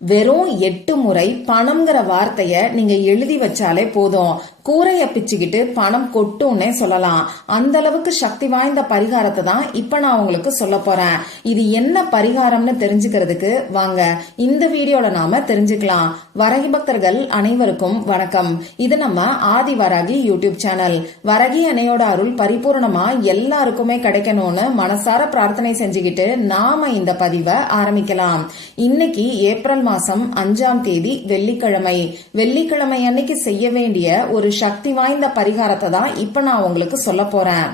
வெறும் 8 முறை பணம்ங்கிற வார்த்தைய நீங்க எழுதி வச்சாலே போதும், கூரைய பிச்சுக்கிட்டு பணம் கொட்டும்னே சொல்லலாம். அந்த அளவுக்கு சக்தி வாய்ந்த பரிகாரத்தை தான் இப்ப நான் உங்களுக்கு சொல்ல போறேன். இது என்ன பரிகாரம்னு தெரிஞ்சுக்கிறதுக்கு வாங்க இந்த வீடியோல நாம தெரிஞ்சுக்கலாம். வரகி பக்தர்கள் அனைவருக்கும் வணக்கம். இது நம்ம ஆதி வராகி யூடியூப் சேனல். வரகி அன்னையோட அருள் பரிபூர்ணமா எல்லாருக்குமே கிடைக்கணும்னு மனசார பிரார்த்தனை செஞ்சுக்கிட்டு நாம இந்த பதிவை ஆரம்பிக்கலாம். இன்னைக்கு ஏப்ரல் மாசம் 5ஆம் தேதி வெள்ளிக்கிழமை அன்னைக்கு செய்ய வேண்டிய ஒரு சக்தி வாய்ந்த பரிகாரத்தை தான் இப்ப நான் உங்களுக்கு சொல்ல போறேன்.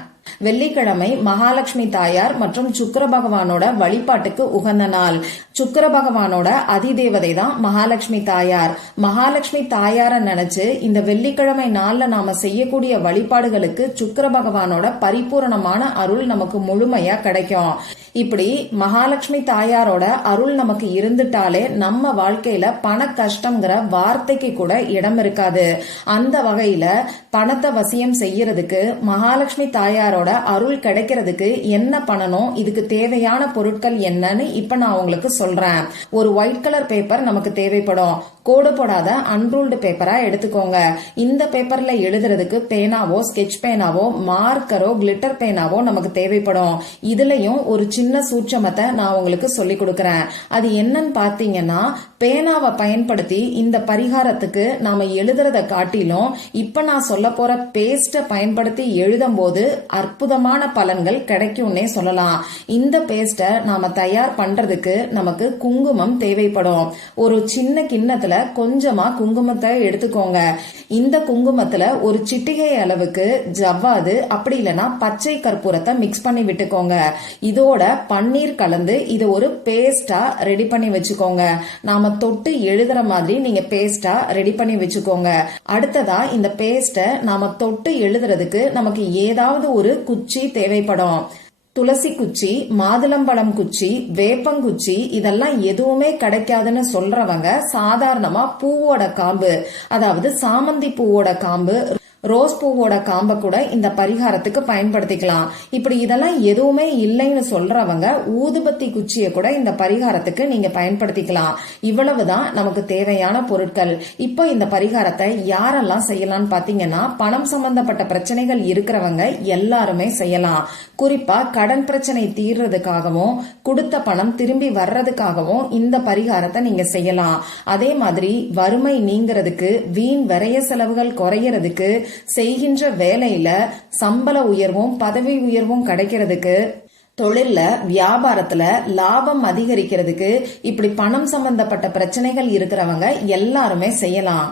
வெள்ளிக்கிழமை மகாலட்சுமி தாயார் மற்றும் சுக்கிர பகவானோட வழிபாட்டுக்கு உகந்த நாள். சுக்கிர பகவானோட அதிதேவதை தான் மகாலட்சுமி தாயார். மகாலட்சுமி தாயார நினைச்சு இந்த வெள்ளிக்கிழமை நாள்ல நாம செய்யக்கூடிய வழிபாடுகளுக்கு சுக்கிர பகவானோட பரிபூரணமான அருள் நமக்கு முழுமையா கிடைக்கும். இப்படி மகாலட்சுமி தாயாரோட அருள் நமக்கு இருந்துட்டாலே நம்ம வாழ்க்கையில பண கஷ்டம்ங்கிற வார்த்தைக்கு கூட இடம் இருக்காது. அந்த வகையில பணத்தை வசியம் செய்யறதுக்கு, மகாலட்சுமி தாயாரோட அருள் கிடைக்கிறதுக்கு என்ன பண்ணணும், இதுக்கு தேவையான பொருட்கள் என்னன்னு இப்ப நான் உங்களுக்கு சொல்றேன். ஒரு ஒயிட் கலர் பேப்பர் நமக்கு தேவைப்படும். கோடு போடாத அன்ரூல்டு பேப்பரா எடுத்துக்கோங்க. இந்த பேப்பர்ல எழுதுறதுக்கு பேனாவோ, ஸ்கெட்ச் பேனாவோ, மார்க்கரோ, கிளிட்டர் பேனாவோ நமக்கு தேவைப்படும். இதுலயும் ஒரு சின்ன சூட்சமத்தை நான் உங்களுக்கு சொல்லி கொடுக்கறேன். அது என்னன்னு பாத்தீங்கன்னா, பேனாவை பயன்படுத்தி இந்த பரிகாரத்துக்கு நாம எழுதுறத காட்டிலும் இப்ப நான் சொல்ல போற பேஸ்ட பயன்படுத்தி எழுதும் போது அற்புதமான பலன்கள் கிடைக்கும்னே சொல்லலாம். இந்த பேஸ்ட நாம தயார் பண்றதுக்கு நமக்கு குங்குமம் தேவைப்படும். ஒரு சின்ன கிண்ணத்துல கொஞ்சமா குங்குமத்தை எடுத்துக்கோங்க. இந்த குங்குமத்துல ஒரு சிட்டிகை அளவுக்கு ஜவ்வாது, அப்படி இல்லைன்னா பச்சை கற்பூரத்தை மிக்ஸ் பண்ணி விட்டுக்கோங்க. இதோட பன்னீர் கலந்து இதை ஒரு பேஸ்டா ரெடி பண்ணி வச்சுக்கோங்க. நாம தொட்டு எழுதுற மாதிரி நீங்க பேஸ்டா ரெடி பண்ணி வச்சுக்கோங்க. அடுத்ததா இந்த பேஸ்ட நாம தொட்டு எழுதுறதுக்கு நமக்கு ஏதாவது ஒரு குச்சி தேவைப்படும். துளசி குச்சி, மாதுளம்பழம் குச்சி, வேப்பங்குச்சி இதெல்லாம் எதுவுமே கிடைக்காதுன்னு சொல்றவங்க சாதாரணமா பூவோட காம்பு, அதாவது சாமந்தி பூவோட காம்பு, ரோஸ் பூவோட காம்ப கூட இந்த பரிகாரத்துக்கு பயன்படுத்திக்கலாம். இப்படி இதெல்லாம் எதுவுமே இல்லைன்னு சொல்றவங்க ஊதுபத்தி குச்சியை கூட இந்த பரிகாரத்துக்கு நீங்க பயன்படுத்திக்கலாம். இவ்வளவுதான் நமக்கு தேவையான பொருட்கள். இப்போ இந்த பரிகாரத்தை யாரெல்லாம் செய்யலாம்னு பாத்தீங்கன்னா, பணம் சம்பந்தப்பட்ட பிரச்சனைகள் இருக்கிறவங்க எல்லாருமே செய்யலாம். குறிப்பா கடன் பிரச்சனை தீர்றதுக்காகவும், கொடுத்த பணம் திரும்பி வர்றதுக்காகவும் இந்த பரிகாரத்தை நீங்க செய்யலாம். அதே மாதிரி வறுமை நீங்கிறதுக்கு, வீண் விரைய செலவுகள் குறையறதுக்கு, செய்கின்ற வேலையில சம்பள உயர்வும் பதவி உயர்வும் கிடைக்கிறதுக்கு, தொழில்ல வியாபாரத்துல லாபம் அதிகரிக்கிறதுக்கு, இப்படி பணம் சம்பந்தப்பட்ட பிரச்சனைகள் இருக்கிறவங்க எல்லாருமே செய்யலாம்.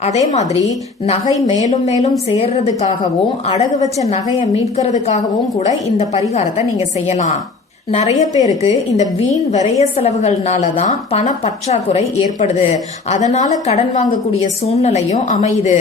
அதே மாதிரி நகை மேலும் மேலும் சேர்றதுக்காகவும், அடகு வச்ச நகையை மீட்கிறதுக்காகவும் கூட இந்த பரிகாரத்தை நீங்க செய்யலாம். நிறைய பேருக்கு இந்த வீண் விரைய செலவுகள்னாலதான் பண பற்றாக்குறை ஏற்படுது. அதனால கடன் வாங்கக்கூடிய சூழ்நிலையும் அமையுது.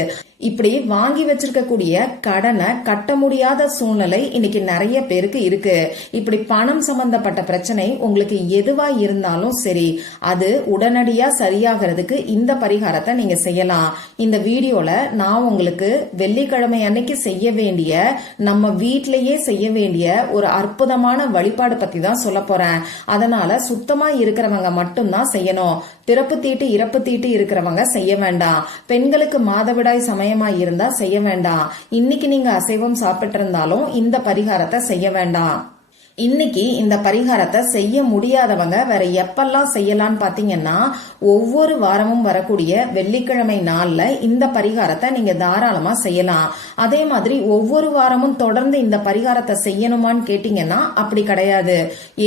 இப்படி வாங்கி வச்சிருக்கக்கூடிய கடனை கட்ட முடியாத சூழ்நிலை இன்னைக்கு நிறைய பேருக்கு இருக்கு. இப்படி பணம் சம்பந்தப்பட்ட பிரச்சனை உங்களுக்கு எதுவா இருந்தாலும் சரி, அது உடனடியா சரியாகிறதுக்கு இந்த பரிகாரத்தை நீங்க செய்யலாம். இந்த வீடியோல நான் உங்களுக்கு வெள்ளிக்கிழமை அன்னைக்கு செய்ய வேண்டிய, நம்ம வீட்டிலேயே செய்ய வேண்டிய ஒரு அற்புதமான வழிபாடு பத்தி தான் சொல்ல போறேன். அதனால சுத்தமா இருக்கிறவங்க மட்டும்தான் செய்யணும். பிறப்பு தீட்டு இறப்பு தீட்டு இருக்கிறவங்க செய்ய வேண்டாம். பெண்களுக்கு மாதவிடாய் சமயமா இருந்தா செய்ய வேண்டாம். இன்னைக்கு நீங்க அசைவம் சாப்பிட்டு இருந்தாலும் இந்த பரிகாரத்தை செய்ய வேண்டாம். இன்னைக்கு இந்த பரிகாரத்தை செய்ய முடியாதவங்க வேற எப்பெல்லாம் செய்யலாம்னு பாத்தீங்கன்னா, ஒவ்வொரு வாரமும் வரக்கூடிய வெள்ளிக்கிழமை நாள்ல இந்த பரிகாரத்தை நீங்க தாராளமா செய்யலாம். அதே மாதிரி ஒவ்வொரு வாரமும் தொடர்ந்து இந்த பரிகாரத்தை செய்யணுமான்னு கேட்டீங்கன்னா அப்படி கிடையாது.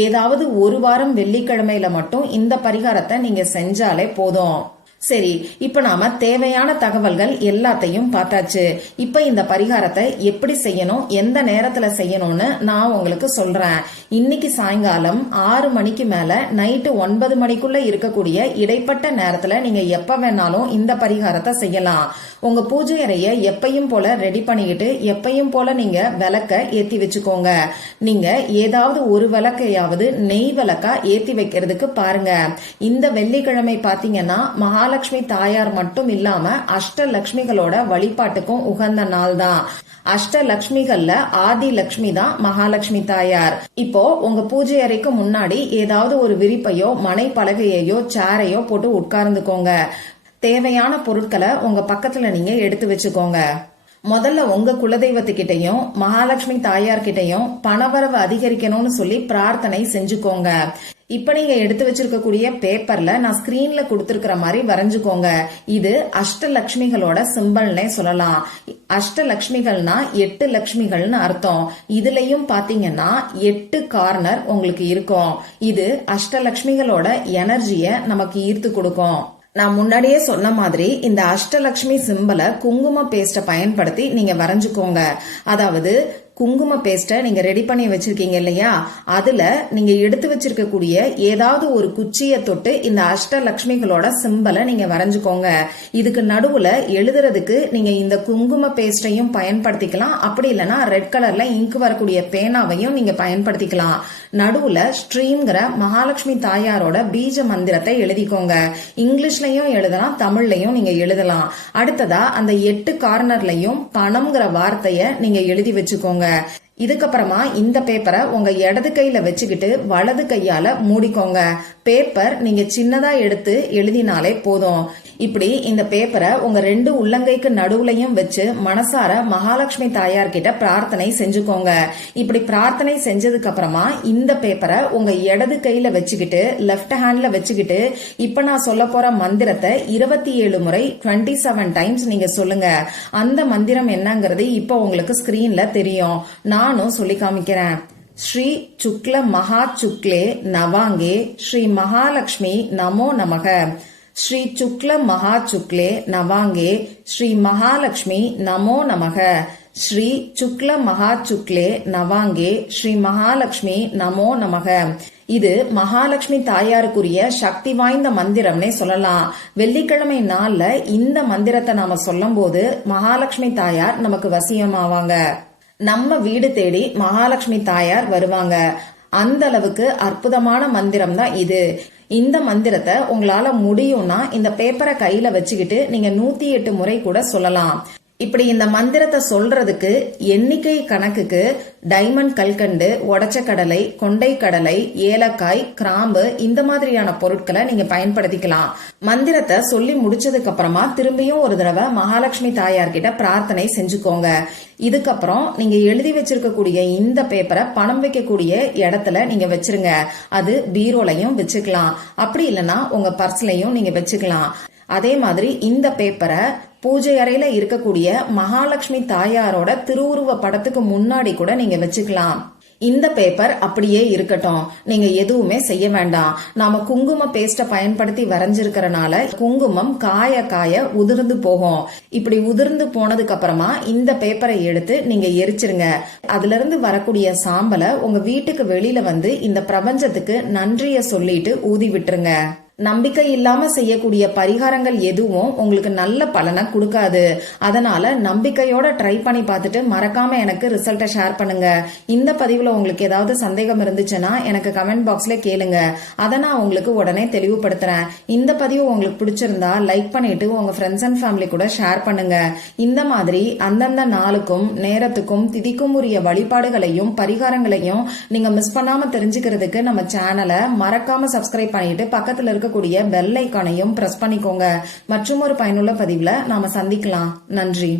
ஏதாவது ஒரு வாரம் வெள்ளிக்கிழமையில மட்டும் இந்த பரிகாரத்தை நீங்க செஞ்சாலே போதும். சரி, இப்ப நாம தேவையான தகவல்கள் எல்லாத்தையும் பார்த்தாச்சு. இப்ப இந்த பரிகாரத்தை எப்படி செய்யணும், எந்த நேரத்துல செய்யணும்னு நான் உங்களுக்கு சொல்றேன். இன்னைக்கு சாயங்காலம் 6 மணிக்கு மேல நைட்டு 9 மணிக்குள்ள இருக்கக்கூடிய இடைப்பட்ட நேரத்துல நீங்க எப்ப வேணாலும் இந்த பரிகாரத்தை செய்யலாம். உங்க பூஜை அறைய எப்பையும் போல ரெடி பண்ணிக்கிட்டு எப்பையும் போல நீங்க விளக்க ஏத்தி வச்சுக்கோங்க. நீங்க ஏதாவது ஒரு விளக்கையாவது நெய் விளக்கா ஏத்தி வைக்கிறதுக்கு பாருங்க. இந்த வெள்ளிக்கிழமை பாத்தீங்கன்னா மகாலட்சுமி மகாலட்சுமி தாயார் மட்டும் இல்லாம அஷ்டலட்சுமிகளோட வழிபாட்டுக்கும் உகந்த நாள் தான். அஷ்டலட்சுமிகள்ல ஆதி லட்சுமி தான் மகாலட்சுமி தாயார். இப்போ உங்க பூஜை அறைக்கு முன்னாடி ஏதாவது ஒரு விரிப்பையோ மனை பலகையையோ சேரையோ போட்டு உட்கார்ந்துக்கோங்க. தேவையான பொருட்களை உங்க பக்கத்துல நீங்க எடுத்து வச்சுக்கோங்க. முதல்ல உங்க குலதெய்வத்துக்கிட்டையும் மகாலட்சுமி தாயார் கிட்டையும் பணவரவு அதிகரிக்கணும்னு சொல்லி பிரார்த்தனை செஞ்சுக்கோங்க. இப்ப நீங்க எடுத்து வச்சிருக்கக்கூடிய பேப்பர்ல நான் ஸ்கிரீன்ல கொடுத்திருக்கிற மாதிரி வரைஞ்சுக்கோங்க. இது அஷ்டலட்சுமிகளோட சிம்பல்னே சொல்லலாம். அஷ்டலட்சுமிகள்னா 8 லட்சுமிகள்னு அர்த்தம். இதுலயும் பாத்தீங்கன்னா 8 கார்னர் உங்களுக்கு இருக்கும். இது அஷ்டலட்சுமிகளோட எனர்ஜிய நமக்கு ஈர்த்து கொடுக்கும். நான் முன்னாடியே சொன்ன மாதிரி இந்த அஷ்டலட்சுமி சிம்பலை குங்கும பேஸ்ட பயன்படுத்தி நீங்க வரைஞ்சுக்கோங்க. அதாவது குங்கும பேஸ்ட நீங்க ரெடி பண்ணி வச்சிருக்கீங்க இல்லையா, அதுல நீங்க எடுத்து வச்சிருக்கக்கூடிய ஏதாவது ஒரு குச்சியை தொட்டு இந்த அஷ்டலட்சுமிகளோட சிம்பலை நீங்க வரைஞ்சுக்கோங்க. இதுக்கு நடுவுல எழுதுறதுக்கு நீங்க இந்த குங்கும பேஸ்டையும் பயன்படுத்திக்கலாம். அப்படி இல்லைன்னா ரெட் கலர்ல இங்கு வரக்கூடிய பேனாவையும் நீங்க பயன்படுத்திக்கலாம். நடுவுல ஸ்ரீங்கிற மகாலட்சுமி தாயாரோட பீஜ மந்திரத்தை எழுதிக்கோங்க. இங்கிலீஷ்லயும் எழுதலாம், தமிழ்லயும் நீங்க எழுதலாம். அடுத்ததா அந்த 8 கார்னர்லயும் பணம்ங்கிற வார்த்தைய நீங்க எழுதி வச்சுக்கோங்க. இதுக்கப்புறமா இந்த பேப்பரை உங்க இடது கையில வச்சுக்கிட்டு வலது கையால மூடிக்கோங்க. பேப்பர் நீங்க சின்னதா எடுத்து எழுதினாலே போதும். இப்படி இந்த பேப்பரை உங்க 2 உள்ளங்கைக்கு நடுவுலையும் வச்சு மனசார மகாலட்சுமி தாயார் கிட்ட பிரார்த்தனை செஞ்சுக்கோங்க. இப்படி பிரார்த்தனை செஞ்சதுக்கு அப்புறமா இந்த பேப்பரை உங்க இடது கையில வச்சுக்கிட்டு லெப்ட் ஹேண்ட்ல வச்சுக்கிட்டு இப்ப நான் சொல்ல போற மந்திரத்தை 27 முறை 27 டைம்ஸ் நீங்க சொல்லுங்க. அந்த மந்திரம் என்னங்கிறது இப்ப உங்களுக்கு ஸ்கிரீன்ல தெரியும். நானும் சொல்லி காமிக்கிறேன். ஸ்ரீ சுக்ல மகா சுக்லே நவாங்கே ஸ்ரீ மகாலட்சுமி நமோ நமக. ஸ்ரீ சுக்ல மகா சுக்லே நவாங்கே ஸ்ரீ மகாலட்சுமி நமோ நமக. ஸ்ரீ சுக்ல மகா சுக்லே நவாங்கே ஸ்ரீ மகாலட்சுமி நமோ நமக. இது மகாலட்சுமி தாயாருக்குரிய சக்தி வாய்ந்த மந்திரம்னே சொல்லலாம். வெள்ளிக்கிழமை நாள்ல இந்த மந்திரத்தை நாம சொல்லும் போது மகாலட்சுமி தாயார் நமக்கு வசியமாவாங்க. நம்ம வீடு தேடி மகாலட்சுமி தாயார் வருவாங்க. அந்த அளவுக்கு அற்புதமான மந்திரம் தான் இது. இந்த மந்திரத்தை உங்களால முடியும்னா இந்த பேப்பரை கையில வச்சுக்கிட்டு நீங்க 108 முறை கூட சொல்லலாம். இப்படி இந்த மந்திரத்தை சொல்றதுக்கு எண்ணிக்கை கணக்குக்கு டைமண்ட் கல்கண்டு, உடைச்ச கடலை, கொண்டை கடலை, ஏலக்காய், கிராம்பு இந்த மாதிரியான பொருட்களை நீங்க பயன்படுத்திக்கலாம். மந்திரத்தை சொல்லி முடிச்சதுக்கு அப்புறமா திரும்பியும் ஒரு தடவை மகாலட்சுமி தாயார் கிட்ட பிரார்த்தனை செஞ்சுக்கோங்க. இதுக்கப்புறம் நீங்க எழுதி வச்சிருக்கக்கூடிய இந்த பேப்பரை பணம் வைக்கக்கூடிய இடத்துல நீங்க வச்சிருங்க. அது பீரோலையும் வச்சுக்கலாம், அப்படி இல்லைன்னா உங்க பர்ஸ்லயும் நீங்க வச்சுக்கலாம். அதே மாதிரி இந்த பேப்பரை பூஜை அறையில இருக்கக்கூடிய மகாலட்சுமி தாயாரோட திருவுருவ படத்துக்கு முன்னாடி கூட நீங்க வச்சுக்கலாம். இந்த பேப்பர் அப்படியே இருக்கட்டும், நீங்க எதுவுமே செய்ய வேண்டாம். நாம குங்கும பேஸ்ட பயன்படுத்தி வரைஞ்சிருக்கிறனால குங்குமம் காய காய உதிர்ந்து போகும். இப்படி உதிர்ந்து போனதுக்கு அப்புறமா இந்த பேப்பரை எடுத்து நீங்க எரிச்சிருங்க. அதுல இருந்து வரக்கூடிய சாம்பலை உங்க வீட்டுக்கு வெளியில வந்து இந்த பிரபஞ்சத்துக்கு நன்றிய சொல்லிட்டு ஊதி விட்டுருங்க. நம்பிக்கை இல்லாம செய்யக்கூடிய பரிகாரங்கள் எதுவும் உங்களுக்கு நல்ல பலனை கொடுக்காது. அதனால நம்பிக்கையோட ட்ரை பண்ணி பார்த்துட்டு மறக்காம எனக்கு ரிசல்ட்டை ஷேர் பண்ணுங்க. இந்த பதிவுல உங்களுக்கு ஏதாவது சந்தேகம் இருந்துச்சுன்னா எனக்கு கமெண்ட் பாக்ஸ்ல கேளுங்க. அதை நான் உங்களுக்கு உடனே தெளிவுபடுத்துறேன். இந்த பதிவு உங்களுக்கு பிடிச்சிருந்தா லைக் பண்ணிட்டு உங்க ஃப்ரெண்ட்ஸ் அண்ட் ஃபேமிலி கூட ஷேர் பண்ணுங்க. இந்த மாதிரி அந்தந்த நாளுக்கும் நேரத்துக்கும் திதிக்கும் உரிய வழிபாடுகளையும் பரிகாரங்களையும் நீங்க மிஸ் பண்ணாம தெரிஞ்சுக்கிறதுக்கு நம்ம சேனலை மறக்காம சப்ஸ்கிரைப் பண்ணிட்டு பக்கத்துல இருக்க பெல் ஐகானையும் பிரஸ் பண்ணிக்கோங்க. மற்றும் ஒரு பயனுள்ள பதிவுல நாம சந்திக்கலாம். நன்றி.